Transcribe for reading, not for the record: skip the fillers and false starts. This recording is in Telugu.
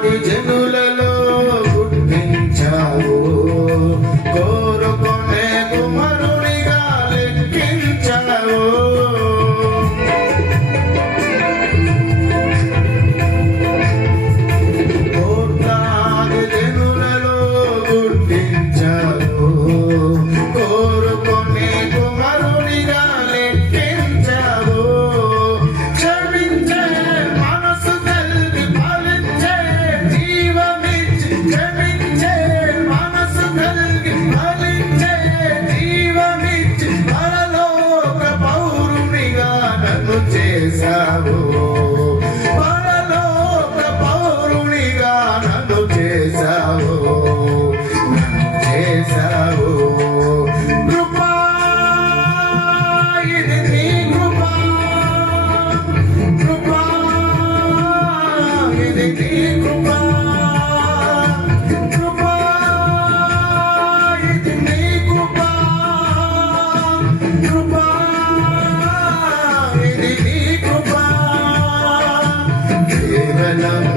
జనులలో గుర్తించావు కోరుకునే కుమారునిగా లెక్కించావు కోట్లాది జనులలో గుర్తించావు కోరుకునే కుమారునిగా లెక్కించావు క్షమించే మనసు కలిగి ఫలించే జీవమిచ్చి క్షమించే మనసు కలిగి ఫలించే జీవమిచ్చి పరలోక పౌరునిగా నన్ను చేశావు పరలోక పౌరునిగా నన్ను చేశావు కృపా ఇది నీ కృపా కృపా ఇది నీ కృపా కృపా ఇది నీ కృపా కృపా ఇది నీ కృపా కేవలం